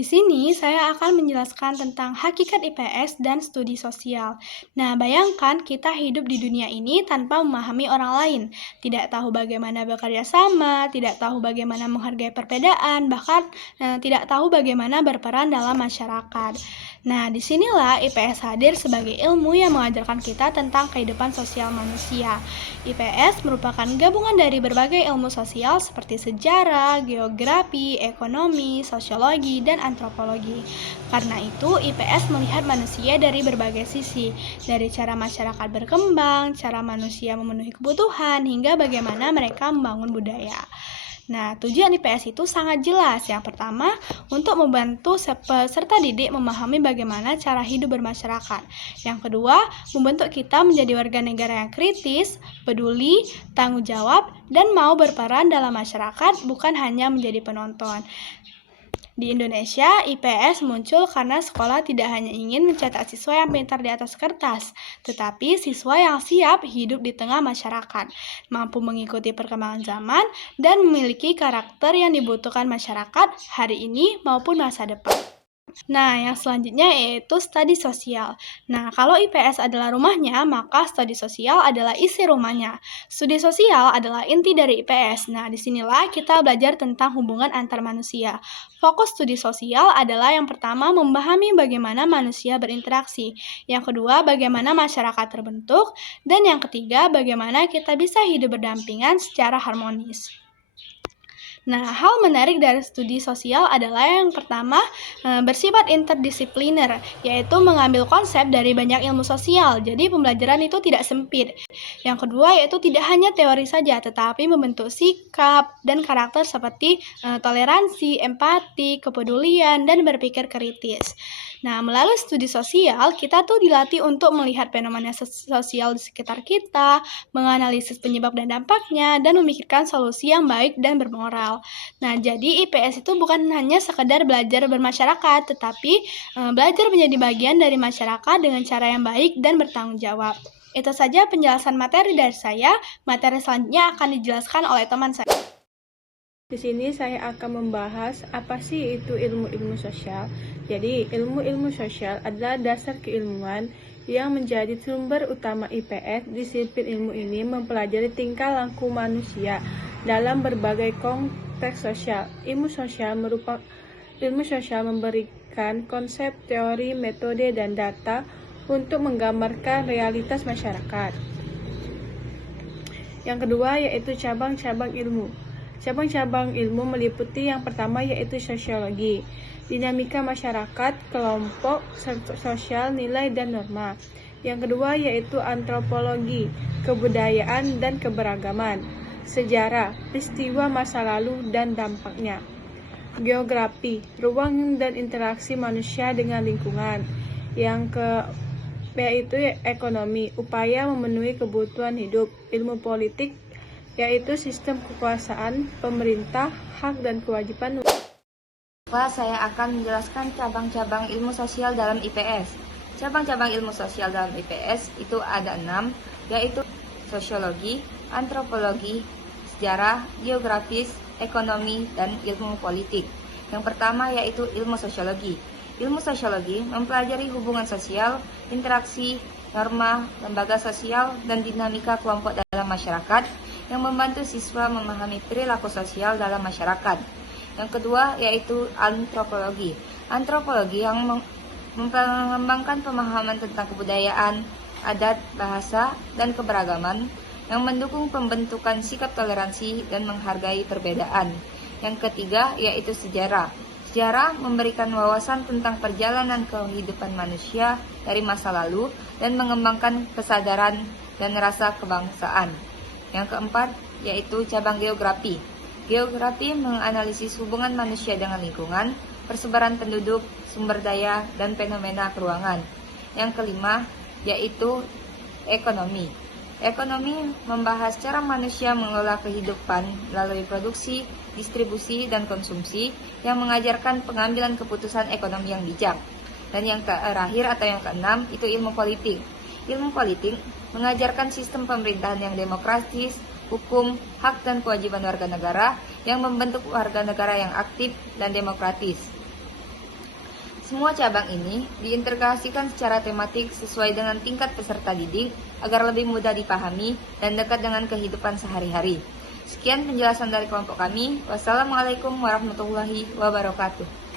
Di sini saya akan menjelaskan tentang hakikat IPS dan studi sosial. Nah, bayangkan kita hidup di dunia ini tanpa memahami orang lain, tidak tahu bagaimana bekerja sama, tidak tahu bagaimana menghargai perbedaan, bahkan tidak tahu bagaimana berperan dalam masyarakat. Nah, disinilah IPS hadir sebagai ilmu yang mengajarkan kita tentang kehidupan sosial manusia. IPS merupakan gabungan dari berbagai ilmu sosial seperti sejarah, geografi, ekonomi, sosiologi, dan antropologi. Karena itu, IPS melihat manusia dari berbagai sisi, dari cara masyarakat berkembang, cara manusia memenuhi kebutuhan, hingga bagaimana mereka membangun budaya. Nah, tujuan IPS itu sangat jelas. Yang pertama, untuk membantu peserta didik memahami bagaimana cara hidup bermasyarakat. Yang kedua, membentuk kita menjadi warga negara yang kritis, peduli, tanggung jawab, dan mau berperan dalam masyarakat, bukan hanya menjadi penonton. Di Indonesia, IPS muncul karena sekolah tidak hanya ingin mencetak siswa yang pintar di atas kertas, tetapi siswa yang siap hidup di tengah masyarakat, mampu mengikuti perkembangan zaman, dan memiliki karakter yang dibutuhkan masyarakat hari ini maupun masa depan. Nah, yang selanjutnya yaitu studi sosial. Nah, kalau IPS adalah rumahnya, maka studi sosial adalah isi rumahnya. Studi sosial adalah inti dari IPS. Nah, disinilah kita belajar tentang hubungan antar manusia. Fokus studi sosial adalah yang pertama memahami bagaimana manusia berinteraksi, yang kedua bagaimana masyarakat terbentuk, dan yang ketiga bagaimana kita bisa hidup berdampingan secara harmonis. Nah, hal menarik dari studi sosial adalah yang pertama bersifat interdisipliner, yaitu mengambil konsep dari banyak ilmu sosial, jadi pembelajaran itu tidak sempit. Yang kedua yaitu tidak hanya teori saja, tetapi membentuk sikap dan karakter seperti toleransi, empati, kepedulian, dan berpikir kritis. Nah, melalui studi sosial, kita tuh dilatih untuk melihat fenomena sosial di sekitar kita, menganalisis penyebab dan dampaknya, dan memikirkan solusi yang baik dan bermoral. Nah, jadi IPS itu bukan hanya sekedar belajar bermasyarakat, tetapi belajar menjadi bagian dari masyarakat dengan cara yang baik dan bertanggung jawab. Itu saja penjelasan materi dari saya. Materi selanjutnya akan dijelaskan oleh teman saya. Di sini saya akan membahas apa sih itu ilmu-ilmu sosial. Jadi, ilmu-ilmu sosial adalah dasar keilmuan yang menjadi sumber utama IPS. Disiplin ilmu ini mempelajari tingkah laku manusia dalam berbagai konteks sosial. Ilmu sosial memberikan konsep, teori, metode, dan data untuk menggambarkan realitas masyarakat. Yang kedua yaitu cabang-cabang ilmu. Cabang-cabang ilmu meliputi yang pertama yaitu sosiologi, dinamika masyarakat, kelompok, sosial, nilai, dan norma. Yang kedua yaitu antropologi, kebudayaan dan keberagaman, sejarah, peristiwa masa lalu dan dampaknya. Geografi, ruang dan interaksi manusia dengan lingkungan. Yaitu ekonomi, upaya memenuhi kebutuhan hidup. Ilmu politik, yaitu sistem kekuasaan, pemerintah, hak dan kewajiban. Saya akan menjelaskan cabang-cabang ilmu sosial dalam IPS. Cabang-cabang ilmu sosial dalam IPS itu ada 6, yaitu sosiologi, antropologi, sejarah, geografis, ekonomi, dan ilmu politik. Yang pertama yaitu ilmu sosiologi. Ilmu sosiologi mempelajari hubungan sosial, interaksi, norma, lembaga sosial, dan dinamika kelompok dalam masyarakat yang membantu siswa memahami perilaku sosial dalam masyarakat. Yang kedua yaitu antropologi. Antropologi yang mengembangkan pemahaman tentang kebudayaan, adat, bahasa, dan keberagaman yang mendukung pembentukan sikap toleransi dan menghargai perbedaan. Yang ketiga yaitu sejarah. Sejarah memberikan wawasan tentang perjalanan kehidupan manusia dari masa lalu dan mengembangkan kesadaran dan rasa kebangsaan. Yang keempat yaitu cabang geografi. Geografi menganalisis hubungan manusia dengan lingkungan, persebaran penduduk, sumber daya, dan fenomena keuangan. Yang kelima yaitu ekonomi. Ekonomi membahas cara manusia mengelola kehidupan melalui produksi, distribusi, dan konsumsi yang mengajarkan pengambilan keputusan ekonomi yang bijak. Dan yang terakhir atau yang keenam itu ilmu politik. Ilmu politik mengajarkan sistem pemerintahan yang demokratis, hukum, hak dan kewajiban warga negara yang membentuk warga negara yang aktif dan demokratis. Semua cabang ini diintegrasikan secara tematik sesuai dengan tingkat peserta didik agar lebih mudah dipahami dan dekat dengan kehidupan sehari-hari. Sekian penjelasan dari kelompok kami. Wassalamualaikum warahmatullahi wabarakatuh.